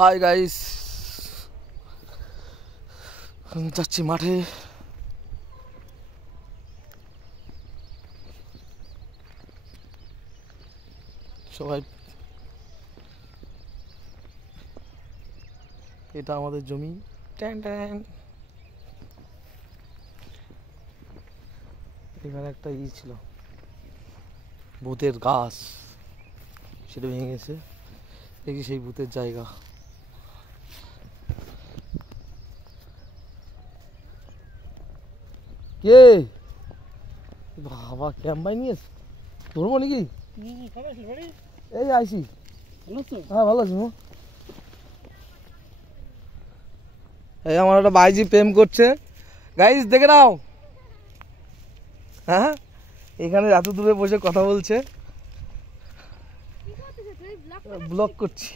Hi guys, যাচ্ছি মাঠে। সবাই, এটা আমাদের জমি। Tan tan. এখানে একটা ছিল, ভূতের গাছ, সেটা ভেঙে গেছে। দেখি সেই ভূতের জায়গা। কে বাবা ক্যাম্প বাই নিয়েছে, ধরবো নাকি? এই আইসি। হ্যাঁ ভালো আছি। এই আমার একটা ভাইজি প্রেম করছে, গাইস দেখে নাও। হ্যাঁ, এখানে এত দূরে বসে কথা বলছে, ব্লগ করছি।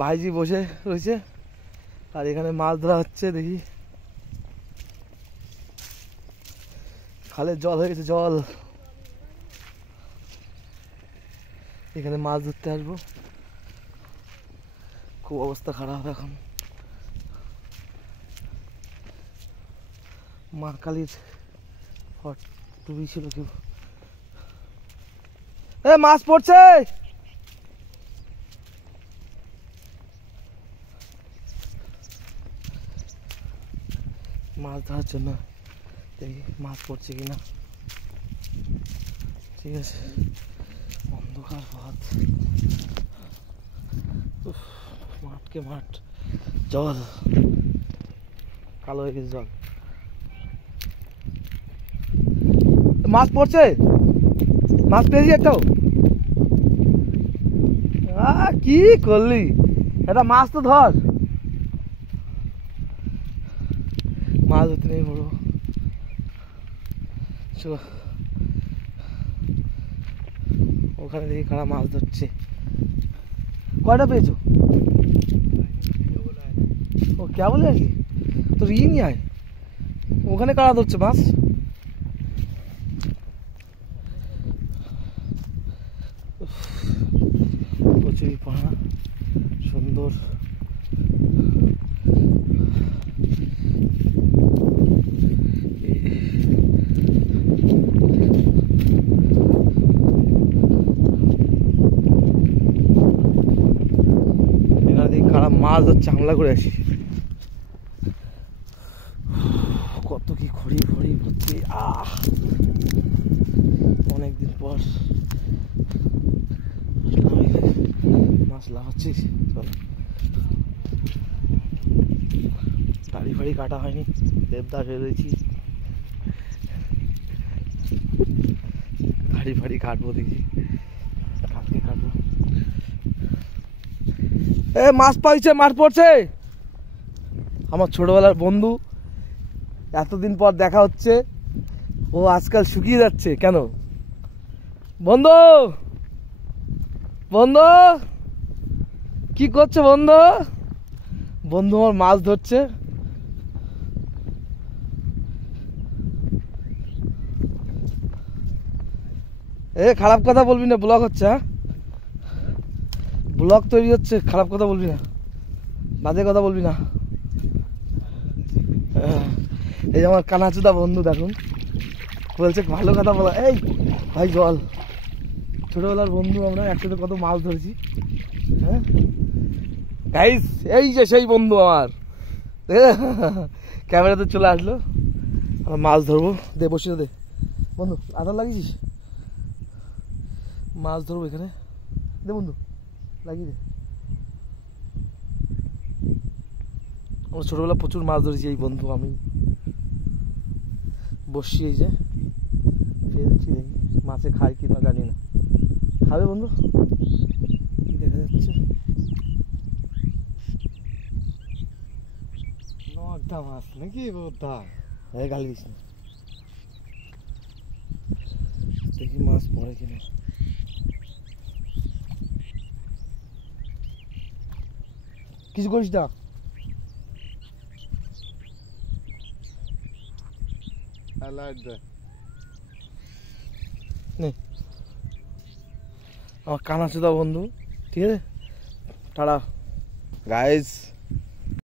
ভাইজি বসে রয়েছে আর এখানে মাছ ধরা হচ্ছে। দেখি খালে জল হয়ে গেছে, জল। এখানে মাছ ধরতে আসবো, খুব অবস্থা খারাপ এখন। মা কালীর হট ডুবি ছিল কেউ। এ মাছ পড়ছে, মাছ ধরার জন্য দেখি মাছ পড়ছে কিনা। ঠিক আছে, অন্ধকার পথ, মাঠকে মাঠ, জল কালো হয়ে গেছে, জল। মাছ পড়ছে, মাছ পেয়েছি একটাও। কি করলি, এটা মাছ তো ধর। মাছ ধরতে নেই বড়। ওখানে দেখি কারা মাছ ধরছে। কয়টা পেয়েছো? ও কে বলে আর কি, তোর ই নিয়ে আয়। ওখানে কারা ধরছে মাছ? কচুরি পানা, সুন্দর। মাছ ধরছে, হামলা করে আসি। কত কি খড়ি ফড়ি ভর্তি। অনেকদিন পর মাছ লাগাচ্ছি। দাড়ি ফাড়ি কাটা হয়নি, দেবদাস হয়ে রয়েছি। দাড়ি ফাড়ি কাটবো, দেখি কালকে কাটবো। এ মাছ পাইছে, মাছ পড়ছে। আমার ছোটবেলার বন্ধু, এতদিন পর দেখা হচ্ছে। ও আজকাল শুকিয়ে যাচ্ছে কেন? বন্ধু, বন্ধু কি করছে? বন্ধু, বন্ধু আমার মাছ ধরছে। এ খারাপ কথা বলবি না, ব্লগ হচ্ছে। হ্যাঁ, ব্লগ তৈরি হচ্ছে, খারাপ কথা বলবি না, বাজে কথা বলবি না। এই যে আমার কানাচুদা বন্ধু, দেখুন বলছে ভালো কথা বলা। এই ভাই জল, ছোটবেলার বন্ধু, আমরা একসাথে কত মাছ ধরেছি। হ্যাঁ গাইস, এই যে সেই বন্ধু আমার, ক্যামেরাতে চলে আসলো। আমরা মাছ ধরবো, দে বসে দে বন্ধু, আধার লাগিয়েছিস? মাছ ধরবো এখানে, দে বন্ধু লাগিয়ে দে। আমরা ছোটবেলা প্রচুর মাছ ধরেছি, এই বন্ধু আমি। বসছি, এই যে ফেলছি, দেখি মাছে খায় কি না জানি না। খাবে বন্ধু? কি দেখা যাচ্ছে? নটা মাছ নাকি বোধা? হ্যাঁ, গালি দিস না, দেখি মাছ পড়ে কিনা। কিছু করিস না। আমার কানাচুদা বন্ধু, ঠিক আছে, টাটা গাইস।